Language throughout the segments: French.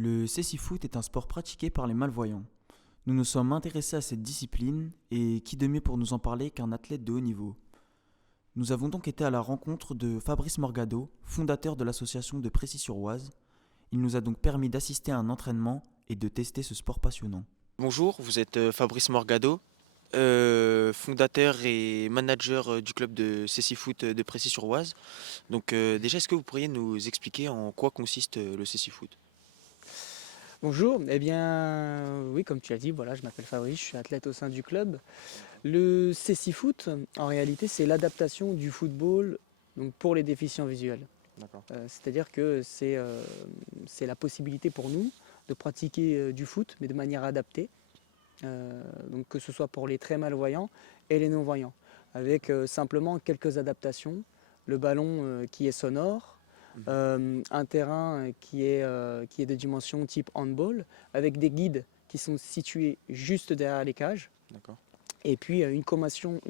Le cécifoot est un sport pratiqué par les malvoyants. Nous nous sommes intéressés à cette discipline et qui de mieux pour nous en parler qu'un athlète de haut niveau. Nous avons donc été à la rencontre de Fabrice Morgado, fondateur de l'association de Précy-sur-Oise. Il nous a donc permis d'assister à un entraînement et de tester ce sport passionnant. Bonjour, vous êtes Fabrice Morgado, fondateur et manager du club de cécifoot de Précy-sur-Oise. Donc déjà, est-ce que vous pourriez nous expliquer en quoi consiste le cécifoot? Bonjour, eh bien oui, comme tu as dit, voilà, je m'appelle Fabrice, je suis athlète au sein du club. Le cécifoot, en réalité, c'est l'adaptation du football donc, pour les déficients visuels. D'accord. C'est-à-dire que c'est la possibilité pour nous de pratiquer du foot, mais de manière adaptée, donc que ce soit pour les très malvoyants et les non-voyants, avec simplement quelques adaptations. Le ballon qui est sonore, un terrain qui est de dimension type handball, avec des guides qui sont situés juste derrière les cages. D'accord. Et puis une communication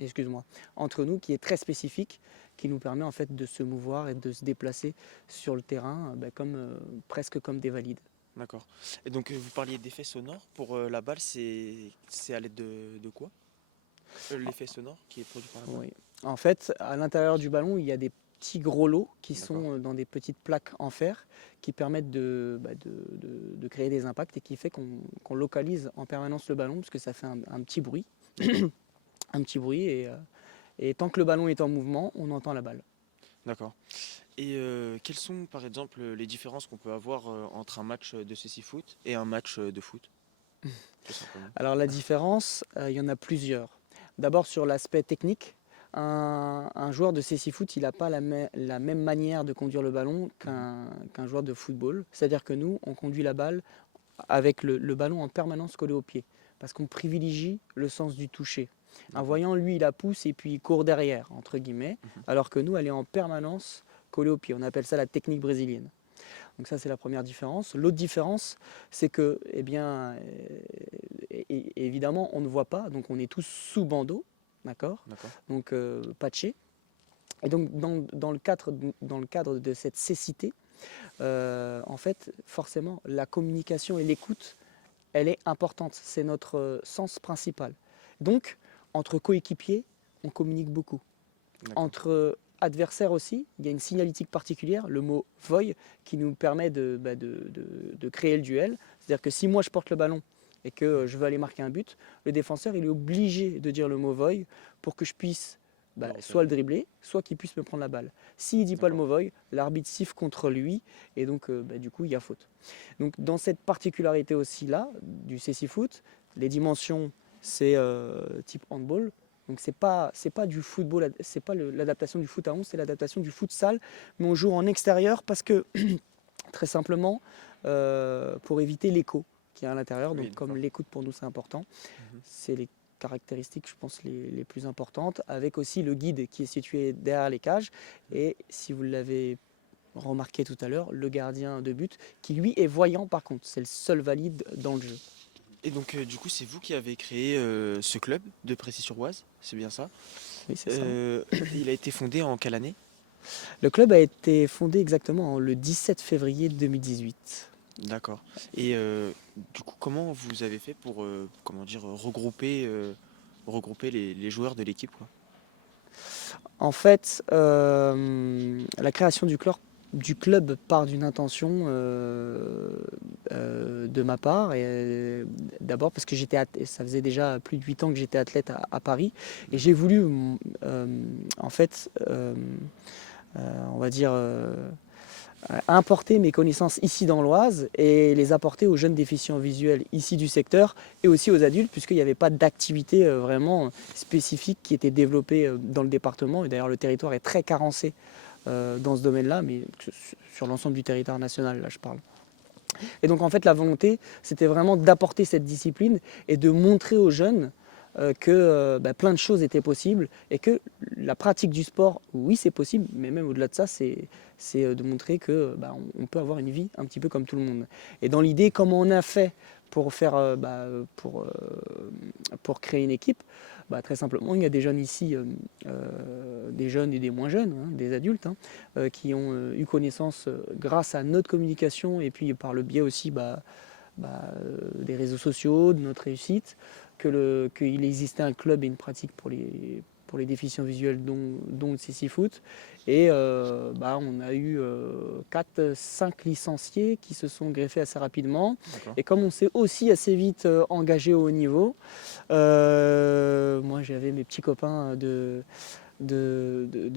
excuse-moi, entre nous qui est très spécifique, qui nous permet en fait de se mouvoir et de se déplacer sur le terrain presque comme des valides. D'accord. Et donc vous parliez d'effet sonore. Pour la balle, c'est à l'aide de quoi? L'effet sonore qui est produit par la balle? Oui. En fait, à l'intérieur du ballon, il y a des petits gros lots qui D'accord. sont dans des petites plaques en fer qui permettent de créer des impacts et qui fait qu'on localise en permanence le ballon parce que ça fait un petit bruit. Un petit bruit et tant que le ballon est en mouvement, on entend la balle. D'accord. Et quelles sont par exemple les différences qu'on peut avoir entre un match de cécifoot et un match de foot? Tout simplement. Alors la différence, il y en a plusieurs. D'abord sur l'aspect technique, un joueur de cécifoot, il n'a pas la même manière de conduire le ballon qu'un joueur de football. C'est-à-dire que nous, on conduit la balle avec le ballon en permanence collé au pied, parce qu'on privilégie le sens du toucher. Un voyant, lui, il la pousse et puis il court derrière, entre guillemets, alors que nous, elle est en permanence collée au pied. On appelle ça la technique brésilienne. Donc ça, c'est la première différence. L'autre différence, c'est que, eh bien, évidemment, on ne voit pas, donc on est tous sous bandeau, d'accord, D'accord. donc patché. Et donc, dans le cadre de cette cécité, en fait, forcément, la communication et l'écoute, elle est importante. C'est notre sens principal. Donc, entre coéquipiers, on communique beaucoup. D'accord. Entre adversaires aussi, il y a une signalétique particulière, le mot voy, qui nous permet de créer le duel. C'est-à-dire que si moi je porte le ballon et que je veux aller marquer un but, le défenseur il est obligé de dire le mot voy pour que je puisse soit le dribbler, soit qu'il puisse me prendre la balle. S'il ne dit pas le mot voy, l'arbitre siffle contre lui et donc du coup il y a faute. Donc dans cette particularité aussi là du cécifoot, les dimensions c'est type handball. Donc c'est pas du football, c'est pas l'adaptation du foot à 11, c'est l'adaptation du futsal, mais on joue en extérieur parce que très simplement pour éviter l'écho qui est à l'intérieur. Donc Oui, comme d'accord. l'écoute pour nous c'est important, c'est les caractéristiques je pense les plus importantes, avec aussi le guide qui est situé derrière les cages et si vous l'avez remarqué tout à l'heure, le gardien de but qui lui est voyant par contre, c'est le seul valide dans le jeu. Et donc du coup, c'est vous qui avez créé ce club de Précy-sur-Oise, c'est bien ça? Oui, c'est ça. Il a été fondé en quelle année? Le club a été fondé exactement le 17 février 2018. D'accord. Et du coup, comment vous avez fait pour comment dire regrouper les joueurs de l'équipe, quoi? En fait, la création du club part d'une intention de ma part. Et d'abord parce que ça faisait déjà plus de 8 ans que j'étais athlète à Paris. Et j'ai voulu, en fait, on va dire, importer mes connaissances ici dans l'Oise et les apporter aux jeunes déficients visuels ici du secteur et aussi aux adultes puisqu'il n'y avait pas d'activité vraiment spécifique qui était développée dans le département et d'ailleurs le territoire est très carencé dans ce domaine-là, mais sur l'ensemble du territoire national, là je parle. Et donc en fait la volonté c'était vraiment d'apporter cette discipline et de montrer aux jeunes plein de choses étaient possibles et que la pratique du sport, oui, c'est possible, mais même au-delà de ça, c'est de montrer que on peut avoir une vie un petit peu comme tout le monde. Et dans l'idée, comment on a fait pour faire, pour créer une équipe, très simplement, il y a des jeunes ici, des jeunes et des moins jeunes, hein, des adultes, hein, qui ont eu connaissance grâce à notre communication et puis par le biais aussi des réseaux sociaux, de notre réussite, qu'il existait un club et une pratique pour les déficients visuels, dont le CC Foot. Et on a eu 4-5 licenciés qui se sont greffés assez rapidement. Et comme on s'est aussi assez vite engagé au haut niveau, moi j'avais mes petits copains de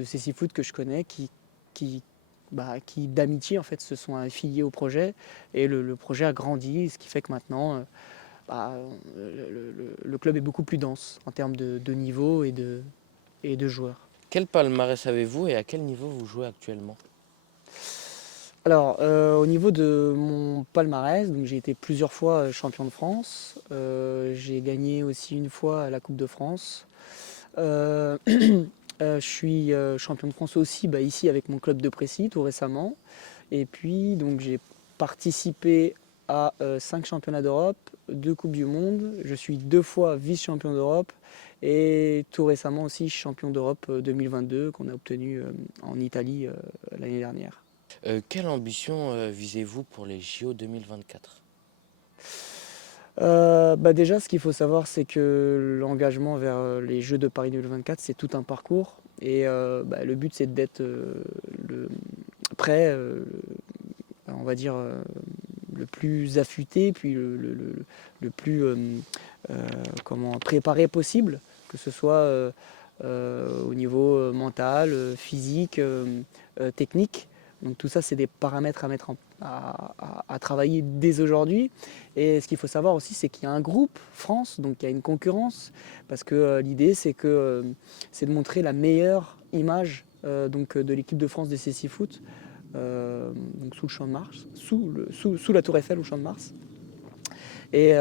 CC Foot que je connais qui d'amitié en fait se sont affiliés au projet et le projet a grandi, ce qui fait que maintenant le club est beaucoup plus dense en termes de niveau et de joueurs. Quel palmarès avez-vous et à quel niveau vous jouez actuellement? Alors, au niveau de mon palmarès, donc j'ai été plusieurs fois champion de France. J'ai gagné aussi une fois la Coupe de France. Je suis champion de France aussi ici avec mon club de Précy tout récemment. Et puis donc j'ai participé à 5 championnats d'Europe, 2 Coupes du Monde. Je suis 2 fois vice-champion d'Europe et tout récemment aussi champion d'Europe 2022 qu'on a obtenu en Italie l'année dernière. Quelle ambition visez-vous pour les JO 2024? Déjà, ce qu'il faut savoir, c'est que l'engagement vers les Jeux de Paris 2024, c'est tout un parcours. Et le but, c'est d'être prêt, on va dire, le plus affûté, puis le plus préparé possible, que ce soit au niveau mental, physique, technique. Donc tout ça, c'est des paramètres à travailler dès aujourd'hui. Et ce qu'il faut savoir aussi, c'est qu'il y a un groupe France, donc il y a une concurrence, parce que l'idée, c'est de montrer la meilleure image de l'équipe de France des CC Foot, donc sous le Champ de Mars, sous la Tour Eiffel au Champ de Mars. Et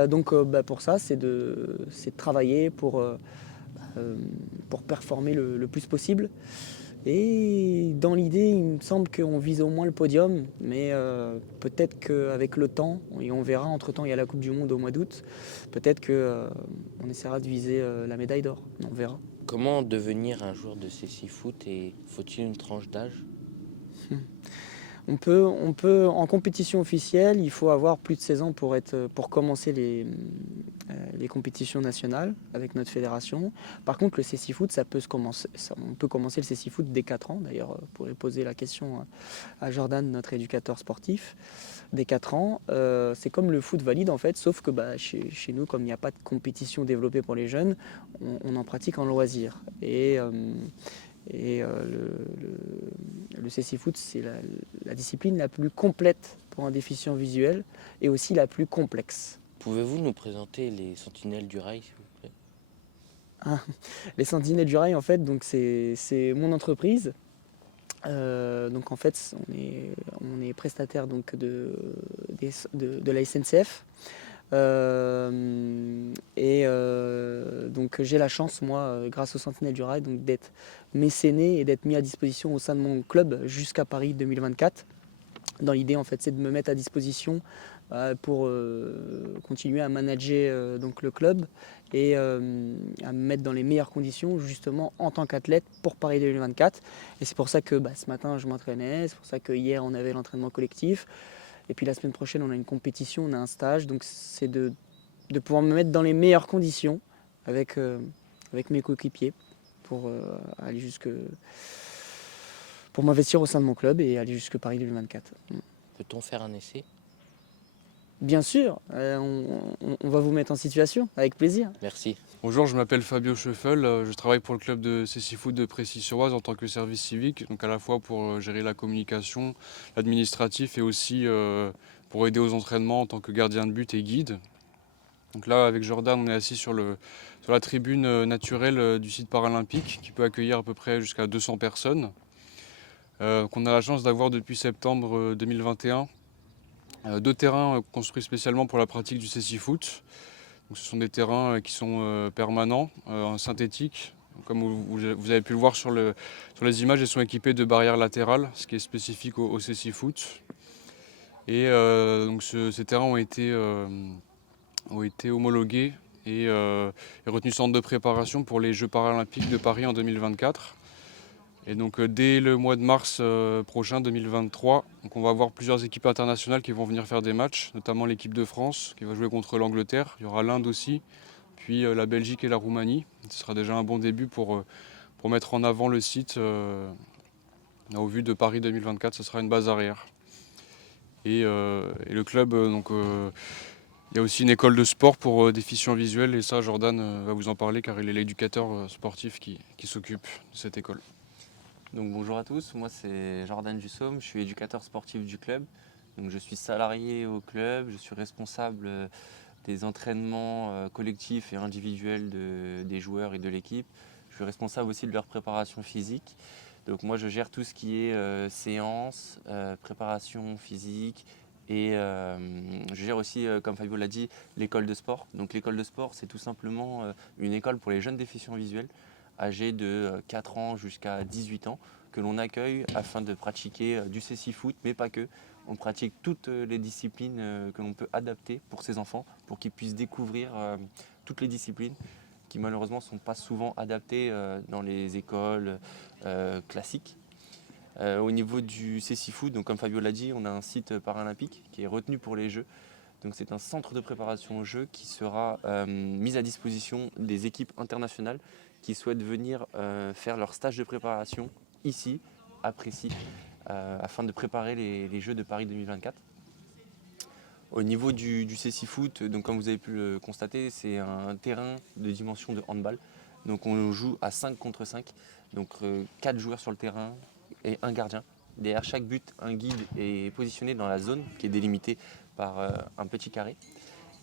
pour ça, c'est de travailler pour performer le plus possible. Et dans l'idée, il me semble qu'on vise au moins le podium, mais peut-être qu'avec le temps, et on verra, entre-temps il y a la Coupe du Monde au mois d'août, peut-être qu'on essaiera de viser la médaille d'or, on verra. Comment devenir un joueur de CC Foot et faut-il une tranche d'âge? On peut, en compétition officielle, il faut avoir plus de 16 ans pour commencer les compétitions nationales avec notre fédération. Par contre, le CC Foot, on peut commencer le CC Foot dès 4 ans. D'ailleurs, vous pourrez poser la question à Jordan, notre éducateur sportif. Dès 4 ans, c'est comme le foot valide en fait, sauf que chez nous, comme il n'y a pas de compétition développée pour les jeunes, on en pratique en loisir. Et le CC Foot, c'est la discipline la plus complète pour un déficient visuel et aussi la plus complexe. Pouvez-vous nous présenter les Sentinelles du Rail, s'il vous plaît? Les Sentinelles du Rail, en fait, donc c'est mon entreprise. Donc en fait, on est prestataire donc de la SNCF. Donc j'ai la chance, moi, grâce aux Sentinelles du Rail, donc d'être mécéné et d'être mis à disposition au sein de mon club jusqu'à Paris 2024. Dans l'idée, en fait, c'est de me mettre à disposition pour continuer à manager donc le club et à me mettre dans les meilleures conditions, justement, en tant qu'athlète pour Paris 2024. Et c'est pour ça que ce matin, je m'entraînais, c'est pour ça que hier, on avait l'entraînement collectif. Et puis la semaine prochaine, on a une compétition, on a un stage. Donc c'est de pouvoir me mettre dans les meilleures conditions avec mes coéquipiers pour aller pour m'investir au sein de mon club et aller jusque Paris 2024. Peut-on faire un essai? Bien sûr, on va vous mettre en situation, avec plaisir. Merci. Bonjour, je m'appelle Fabio Scheffel, je travaille pour le club de CC Foot de Précy-sur-Oise en tant que service civique, donc à la fois pour gérer la communication, l'administratif et aussi pour aider aux entraînements en tant que gardien de but et guide. Donc là, avec Jordan, on est assis sur la tribune naturelle du site paralympique qui peut accueillir à peu près jusqu'à 200 personnes. Qu'on a la chance d'avoir depuis septembre 2021. 2 terrains construits spécialement pour la pratique du CC Foot. Donc, ce sont des terrains qui sont permanents, en synthétique. Comme vous avez pu le voir sur les images, ils sont équipés de barrières latérales, ce qui est spécifique au CC Foot. Et donc ces terrains ont été homologués et retenus centre de préparation pour les Jeux paralympiques de Paris en 2024. Et donc dès le mois de mars prochain, 2023, donc on va avoir plusieurs équipes internationales qui vont venir faire des matchs, notamment l'équipe de France qui va jouer contre l'Angleterre. Il y aura l'Inde aussi, puis la Belgique et la Roumanie. Ce sera déjà un bon début pour mettre en avant le site. Au vu de Paris 2024, ce sera une base arrière. Et le club, il y a aussi une école de sport pour déficients visuels, et ça Jordan va vous en parler car il est l'éducateur sportif qui s'occupe de cette école. Donc bonjour à tous, moi c'est Jordan Jussaume, je suis éducateur sportif du club. Donc je suis salarié au club, je suis responsable des entraînements collectifs et individuels des joueurs et de l'équipe. Je suis responsable aussi de leur préparation physique. Donc moi je gère tout ce qui est séance, préparation physique et je gère aussi, comme Fabio l'a dit, l'école de sport. Donc l'école de sport c'est tout simplement une école pour les jeunes déficients visuels âgés de 4 ans jusqu'à 18 ans que l'on accueille afin de pratiquer du CC Foot, mais pas que. On pratique toutes les disciplines que l'on peut adapter pour ces enfants, pour qu'ils puissent découvrir toutes les disciplines qui malheureusement ne sont pas souvent adaptées dans les écoles classiques. Au niveau du CC Foot, donc comme Fabio l'a dit, on a un site paralympique qui est retenu pour les Jeux. Donc c'est un centre de préparation aux Jeux qui sera mis à disposition des équipes internationales qui souhaitent venir faire leur stage de préparation ici, à Précy, afin de préparer les Jeux de Paris 2024. Au niveau du CC Foot, donc comme vous avez pu le constater, c'est un terrain de dimension de handball. Donc on joue à 5 contre 5, donc 4 joueurs sur le terrain et un gardien. Derrière chaque but, un guide est positionné dans la zone qui est délimitée par un petit carré.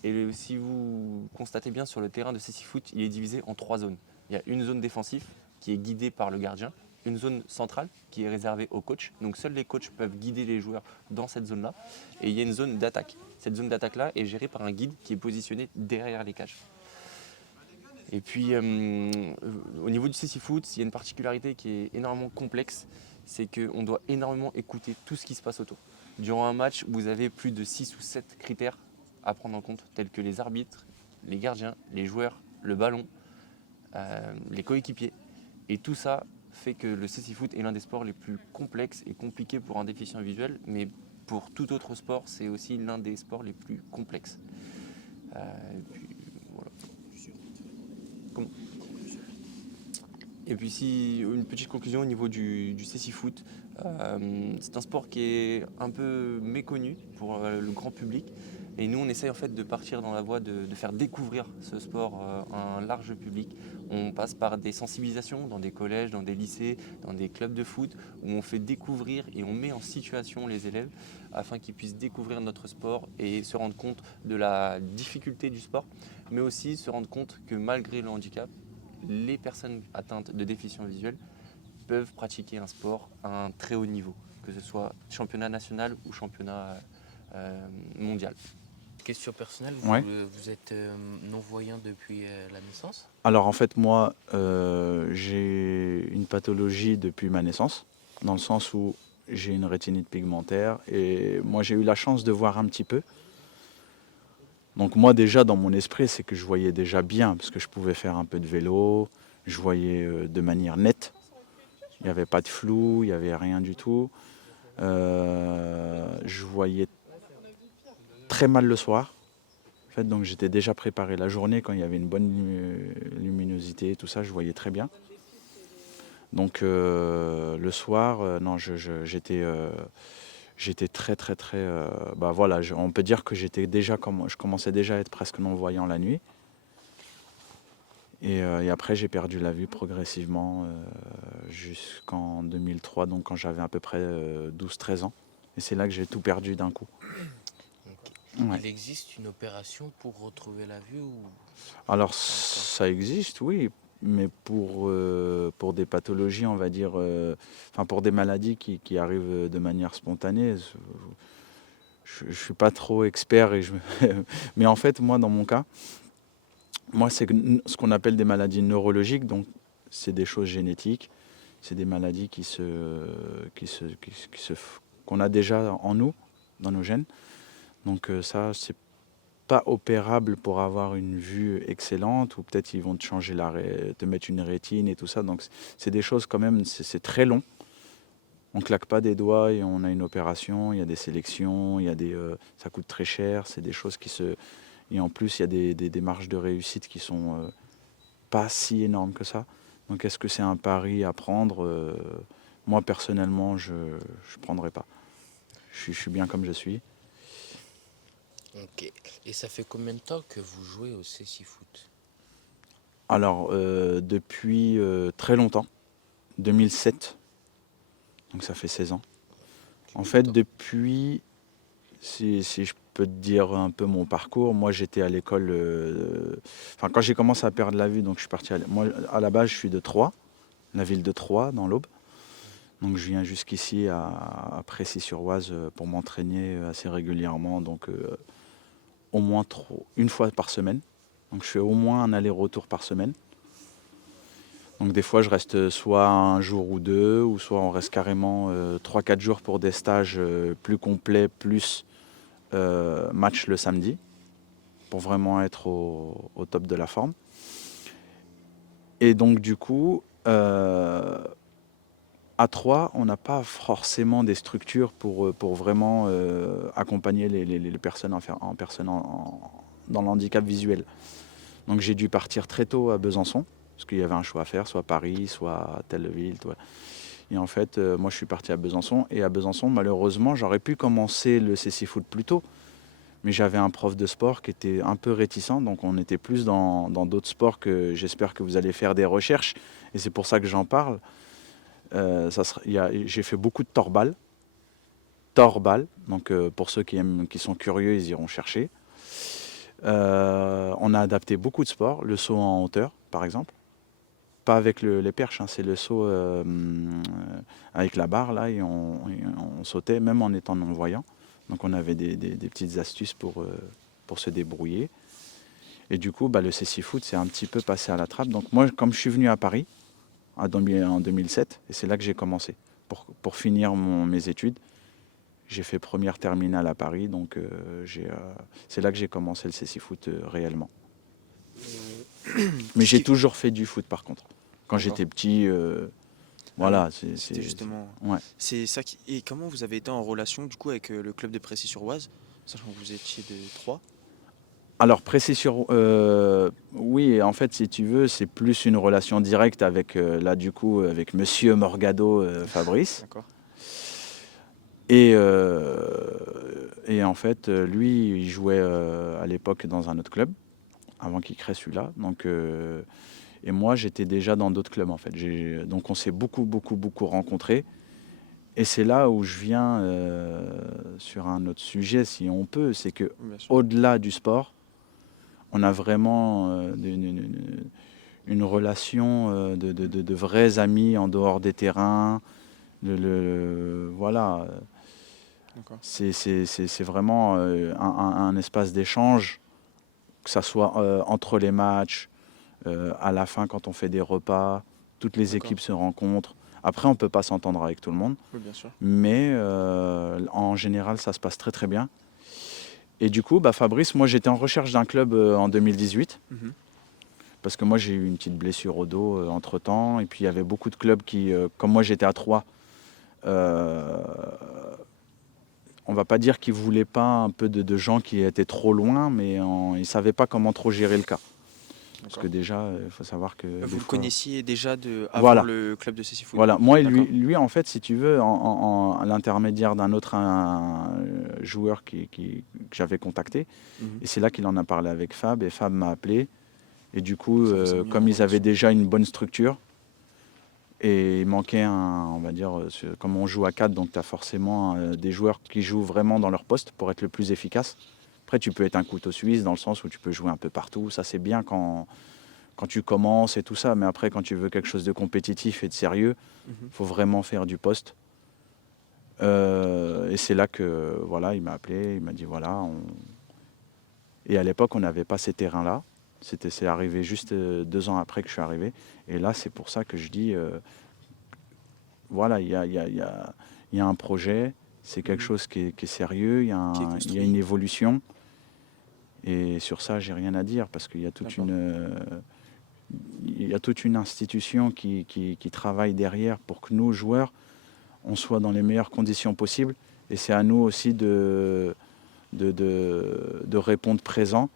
Et si vous constatez bien sur le terrain de CC Foot, il est divisé en 3 zones. Il y a une zone défensive qui est guidée par le gardien, une zone centrale qui est réservée aux coachs. Donc seuls les coachs peuvent guider les joueurs dans cette zone-là. Et il y a une zone d'attaque. Cette zone d'attaque-là est gérée par un guide qui est positionné derrière les cages. Et puis au niveau du CC Foot, il y a une particularité qui est énormément complexe, c'est qu'on doit énormément écouter tout ce qui se passe autour. Durant un match, vous avez plus de 6 ou 7 critères à prendre en compte, tels que les arbitres, les gardiens, les joueurs, le ballon, les coéquipiers. Et tout ça fait que le CC Foot est l'un des sports les plus complexes et compliqués pour un déficient visuel, mais pour tout autre sport, c'est aussi l'un des sports les plus complexes. Et puis, voilà. Et puis si une petite conclusion au niveau du CC Foot, c'est un sport qui est un peu méconnu pour le grand public. Et nous, on essaye en fait de partir dans la voie de faire découvrir ce sport à un large public. On passe par des sensibilisations dans des collèges, dans des lycées, dans des clubs de foot, où on fait découvrir et on met en situation les élèves afin qu'ils puissent découvrir notre sport et se rendre compte de la difficulté du sport, mais aussi se rendre compte que malgré le handicap, les personnes atteintes de déficience visuelle peuvent pratiquer un sport à un très haut niveau, que ce soit championnat national ou championnat mondial. Question personnelle, Ouais. vous êtes non-voyant depuis la naissance? Alors en fait moi j'ai une pathologie depuis ma naissance, dans le sens où j'ai une rétinite pigmentaire et moi j'ai eu la chance de voir un petit peu. Donc moi déjà dans mon esprit c'est que je voyais déjà bien parce que je pouvais faire un peu de vélo, je voyais de manière nette, il n'y avait pas de flou, il n'y avait rien du tout. Je voyais très mal le soir. En fait, donc j'étais déjà préparé la journée quand il y avait une bonne luminosité, tout ça, je voyais très bien. Donc le soir, non, j'étais très très très, bah voilà, on peut dire que je commençais déjà à être presque non-voyant la nuit. Et après j'ai perdu la vue progressivement jusqu'en 2003, donc quand j'avais à peu près 12-13 ans. Et c'est là que j'ai tout perdu d'un coup. Okay. Ouais. Il existe une opération pour retrouver la vue ou... Alors ça existe, oui, mais pour des pathologies, on va dire, enfin pour des maladies qui arrivent de manière spontanée, je ne suis pas trop expert. Mais en fait, moi, dans mon cas, Moi, c'est ce qu'on appelle des maladies neurologiques, donc c'est des choses génétiques, c'est des maladies qu'on a déjà en nous, dans nos gènes. Donc ça, c'est pas opérable pour avoir une vue excellente, ou peut-être ils vont te changer te mettre une rétine et tout ça. Donc c'est des choses quand même, c'est très long. On claque pas des doigts et on a une opération, il y a des sélections, ça coûte très cher, c'est des choses Et en plus, il y a des marges de réussite qui sont pas si énormes que ça. Donc est-ce que c'est un pari à prendre? Moi, personnellement, je ne prendrais pas. Je suis bien comme je suis. Ok. Et ça fait combien de temps que vous jouez au CC Foot? Alors, depuis très longtemps, 2007, donc ça fait 16 ans. En fait, depuis, si je peux te dire un peu mon parcours, moi j'étais à l'école, enfin quand j'ai commencé à perdre la vue, donc je suis parti, moi à la base je suis de Troyes, la ville de Troyes dans l'Aube. Donc je viens jusqu'ici à Précy-sur-Oise pour m'entraîner assez régulièrement, donc au moins une fois par semaine. Donc je fais au moins un aller-retour par semaine. Donc des fois je reste soit un jour ou deux, ou soit on reste carrément 3-4 jours pour des stages plus complets, plus match le samedi, pour vraiment être au top de la forme. Et donc du coup, à 3, on n'a pas forcément des structures pour vraiment accompagner les personnes dans le handicap visuel. Donc j'ai dû partir très tôt à Besançon, parce qu'il y avait un choix à faire, soit Paris, soit telle ville. Et en fait, moi je suis parti à Besançon, et à Besançon, malheureusement, j'aurais pu commencer le CC Foot plus tôt, mais j'avais un prof de sport qui était un peu réticent, donc on était plus dans d'autres sports que j'espère que vous allez faire des recherches, et c'est pour ça que j'en parle. J'ai fait beaucoup de torbal. Donc pour ceux qui sont curieux, ils iront chercher. On a adapté beaucoup de sports, le saut en hauteur par exemple. Pas avec les perches, hein, c'est le saut avec la barre là, et on sautait même en étant non-voyant. Donc on avait des petites astuces pour se débrouiller. Et du coup, le CC Foot, c'est un petit peu passé à la trappe. Donc moi, comme je suis venu à Paris, en 2007, et c'est là que j'ai commencé. Pour finir mes études, j'ai fait première terminale à Paris, donc c'est là que j'ai commencé le CC Foot réellement. Mais j'ai toujours fait du foot par contre. Quand D'accord. j'étais petit, voilà. C'était justement. Ouais. C'est ça qui. Et comment vous avez été en relation du coup avec le club de Précy-sur-Oise, sachant que vous étiez de Troyes? Alors oui, en fait, si tu veux, c'est plus une relation directe avec, là du coup, avec Monsieur Morgado Fabrice. D'accord. Et en fait, lui, il jouait à l'époque dans un autre club, avant qu'il crée celui-là. Donc, et moi, j'étais déjà dans d'autres clubs, en fait. Donc, on s'est beaucoup rencontrés. Et c'est là où je viens sur un autre sujet, si on peut. C'est que Bien sûr. au-delà du sport, on a vraiment une relation de vrais amis en dehors des terrains. Voilà. D'accord. C'est vraiment un espace d'échange, que ça soit entre les matchs, à la fin quand on fait des repas, toutes les D'accord. équipes se rencontrent. Après, on ne peut pas s'entendre avec tout le monde, Oui, bien sûr. mais en général, ça se passe très très bien. Et du coup, Fabrice, moi j'étais en recherche d'un club en 2018, Mhm. parce que moi j'ai eu une petite blessure au dos entre-temps, et puis il y avait beaucoup de clubs qui, comme moi j'étais à Troyes, on va pas dire qu'ils voulaient pas un peu de gens qui étaient trop loin, mais ils savaient pas comment trop gérer le cas. Parce D'accord. que déjà, il faut savoir que Vous des le fois- connaissiez déjà avant Voilà. le club de CC Foot? Voilà, moi, D'accord. lui, en fait, si tu veux, à l'intermédiaire d'un autre joueur que j'avais contacté, Mhm. et c'est là qu'il en a parlé avec Fab, et Fab m'a appelé. Et du coup, Ça vous a mis en comme ils avaient relation. déjà une bonne structure, et il manquait on va dire, comme on joue à 4, donc tu as forcément des joueurs qui jouent vraiment dans leur poste pour être le plus efficace. Après, tu peux être un couteau suisse dans le sens où tu peux jouer un peu partout. Ça, c'est bien quand tu commences et tout ça. Mais après, quand tu veux quelque chose de compétitif et de sérieux, Mhm. faut vraiment faire du poste. Et c'est là que, voilà, il m'a appelé, il m'a dit, voilà. Et à l'époque, on n'avait pas ces terrains-là. C'est arrivé juste 2 ans après que je suis arrivé. Et là, c'est pour ça que je dis, voilà, il y a un projet, c'est quelque chose qui est sérieux, il y a Qui est il y a construit. une évolution. Et sur ça, j'ai rien à dire parce qu'il y a D'accord. il y a toute une institution qui travaille derrière pour que nous, joueurs, on soit dans les meilleures conditions possibles. Et c'est à nous aussi de répondre présent,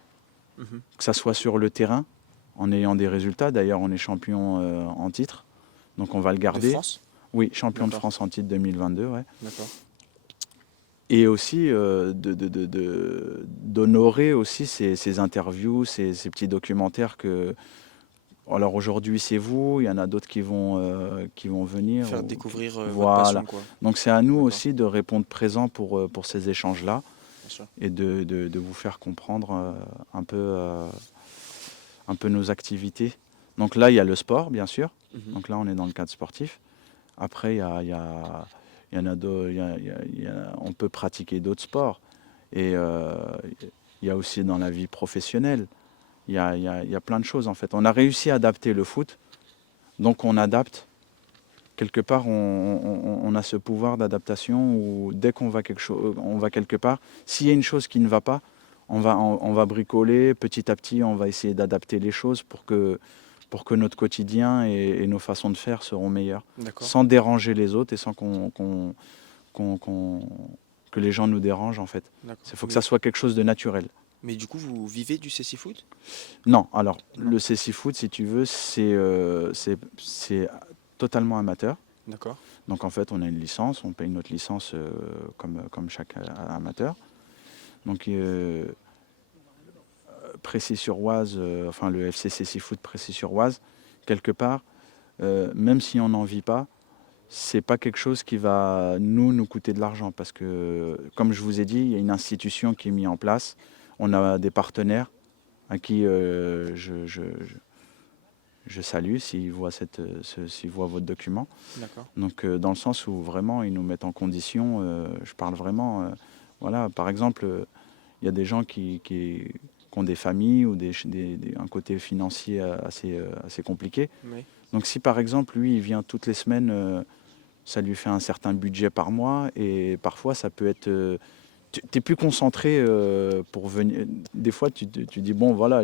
Mhm. que ça soit sur le terrain, en ayant des résultats. D'ailleurs, on est champion en titre, donc on va le De garder. France? Oui, champion de D'accord. France en titre 2022, ouais. D'accord. Et aussi d'honorer aussi ces interviews, ces petits documentaires que... Alors aujourd'hui, c'est vous, il y en a d'autres qui vont venir. Faire ou- découvrir votre Voilà. passion, quoi. Donc c'est à nous D'accord. aussi de répondre présent pour ces échanges-là Bien sûr. et de vous faire comprendre un peu nos activités. Donc là, il y a le sport, bien sûr. Mhm. Donc là, on est dans le cadre sportif. Après, il y en a d'autres, on peut pratiquer d'autres sports. Et il y a aussi dans la vie professionnelle, il y a plein de choses en fait. On a réussi à adapter le foot, donc on adapte. Quelque part, on a ce pouvoir d'adaptation où dès qu'on va on va quelque part, s'il y a une chose qui ne va pas, on va bricoler petit à petit, on va essayer d'adapter les choses pour que notre quotidien et nos façons de faire seront meilleures, D'accord. sans déranger les autres et sans que les gens nous dérangent en fait. D'accord. Il faut que ça soit quelque chose de naturel. Mais du coup, vous vivez du CC Foot? Non, alors Non. le CC Foot, si tu veux, c'est totalement amateur. D'accord. Donc en fait, on a une licence, on paye notre licence comme chaque amateur. Donc Précy-sur-Oise, enfin le FC CC Foot Précy-sur-Oise, quelque part, même si on n'en vit pas, c'est pas quelque chose qui va nous coûter de l'argent parce que, comme je vous ai dit, il y a une institution qui est mise en place. On a des partenaires à qui je salue s'ils voient, s'ils voient votre document. D'accord. Donc dans le sens où vraiment ils nous mettent en condition, je parle vraiment, voilà, par exemple, il y a des gens qui ont des familles ou un côté financier assez compliqué. Oui. Donc si par exemple lui il vient toutes les semaines, ça lui fait un certain budget par mois et parfois ça peut être... tu es plus concentré pour venir. Des fois tu dis bon voilà,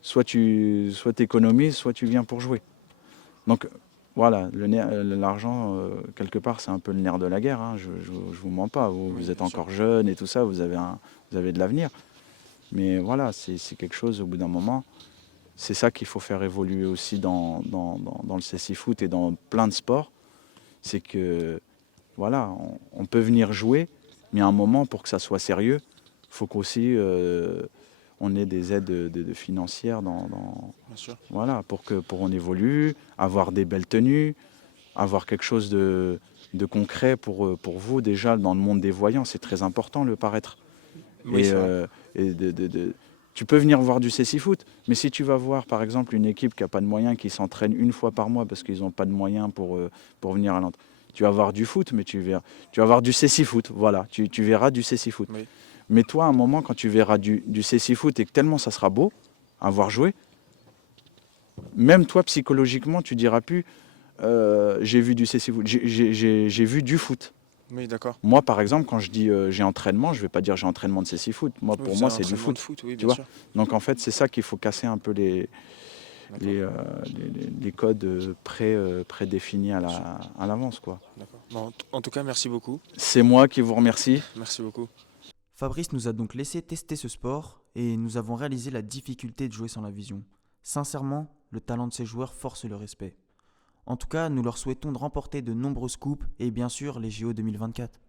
soit tu économises, soit tu viens pour jouer. Donc voilà, l'argent, quelque part, c'est un peu le nerf de la guerre. Hein. Je ne vous mens pas. Vous, Oui, vous êtes bien sûr. encore jeune et tout ça, vous avez de l'avenir. Mais voilà, c'est quelque chose, au bout d'un moment, c'est ça qu'il faut faire évoluer aussi dans le CC Foot et dans plein de sports. C'est que, voilà, on peut venir jouer, mais à un moment, pour que ça soit sérieux, il faut qu'aussi on ait des aides financières Bien sûr. voilà, pour on évolue, avoir des belles tenues, avoir quelque chose de concret pour vous déjà dans le monde des voyants, c'est très important le paraître. Oui, Et, c'est vrai. tu peux venir voir du CC Foot, mais si tu vas voir par exemple une équipe qui n'a pas de moyens, qui s'entraîne une fois par mois parce qu'ils n'ont pas de moyens pour venir à l'entraînement, tu vas voir du foot, mais tu vas voir du CC Foot, voilà, tu verras du CC Foot. Oui. Mais toi, à un moment, quand tu verras du CC Foot et que tellement ça sera beau à voir jouer, même toi, psychologiquement, tu diras plus j'ai vu du CC Foot, j'ai vu du foot. Oui, d'accord. Moi, par exemple, quand je dis j'ai entraînement, je ne vais pas dire j'ai entraînement de CC Foot. Moi, Oui, pour vous moi, avez un c'est du entraînement de foot. oui, Tu bien vois. sûr. Donc, en fait, c'est ça qu'il faut casser un peu les codes prédéfinis à l'avance, quoi. D'accord. Bon, en tout cas, merci beaucoup. C'est moi qui vous remercie. Merci beaucoup. Fabrice nous a donc laissé tester ce sport et nous avons réalisé la difficulté de jouer sans la vision. Sincèrement, le talent de ces joueurs force le respect. En tout cas, nous leur souhaitons de remporter de nombreuses coupes et bien sûr les JO 2024.